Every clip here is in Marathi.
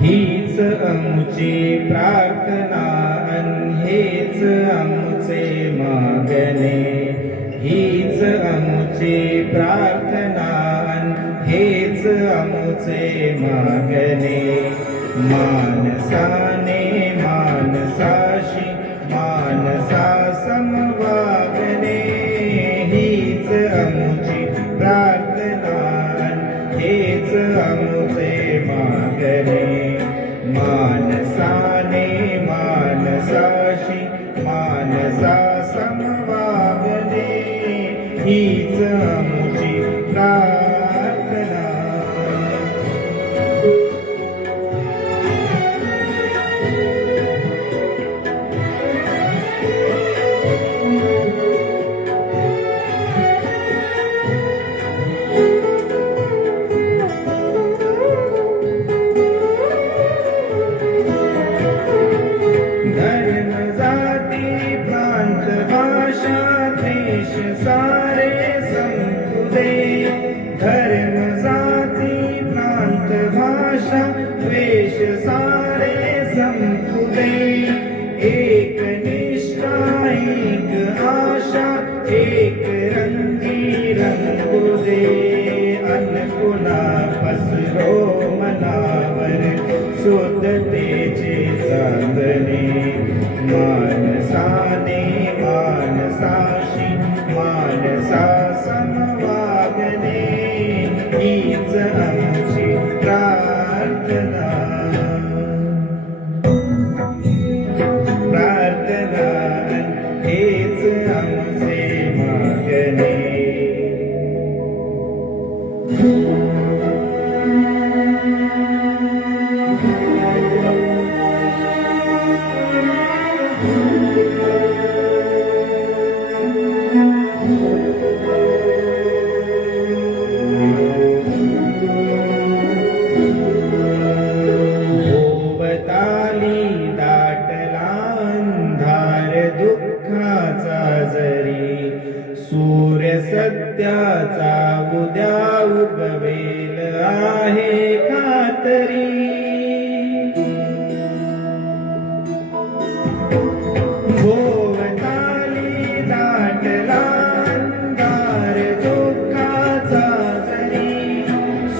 हीच आमची प्रार्थना हेच आमचे मागणे, हीच आमची प्रार्थना हेच आमचे मागणे. मानसाने मानसाशी मानसा समवागणे, हीच आमची प्रार्थना हेच आमचे मागणे. मानसाने मानसाशी मानसा समवागणे, हीच आमची प्रार्थना. धर्म जाती प्रांत भाषा देश सारे संपू दे, धर्म जाती प्रांत भाषा द्वेष सारे संपू दे. एक निष्ठा एक आशा एक रंगी रंगू दे, अन्नपूर्णा पसरो मनावर शुद्धतेचे चांदणे. मानसाने मानसाशी मानसा समवागणे, हीच आमची प्रार्थना. प्रार्थना हेच आमचे मागणे. भोवताली दाटला अंधार दुःखाचा जरी, सूर्य सत्याचा उद्या उगवेल आहे खातरी. भोवताली दाटला अंधार दुःखाचा जरी,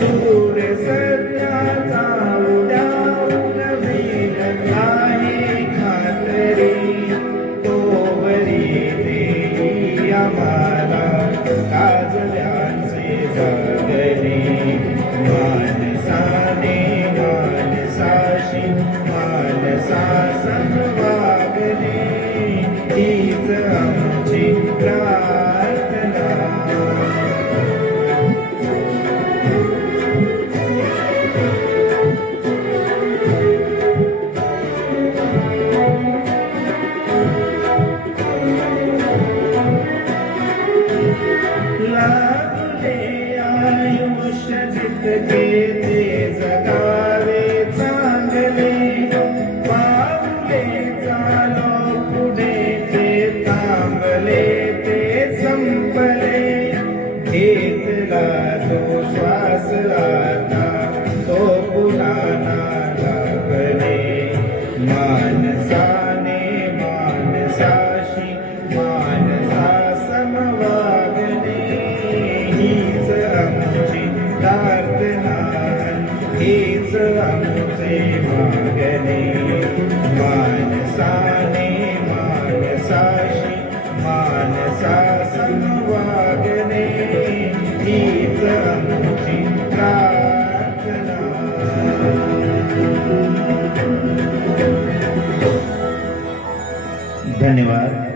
सूर्य सत्याचा उद्या उगवेल आहे खातरी. तोवरी देई आम्हाला काजव्यांचे जागणे. मानसाने मानसाशी मानसा समवागणे, हीच आमची प्रार्थना. लागले आयुष्य जितके ते जगावे चांगले, पावले चालो पुढे ते थांबले ते संपले. घेतला तो श्वास आता तो पुन्हा ना लागले. मानसाने मानसाशी मानसा समवागणे, हीच आमची प्रार्थना हेच आमचे मागणे. मानसाने मानसाशी मानसा समवागणे, हीच आमची प्रार्थना. धन्यवाद.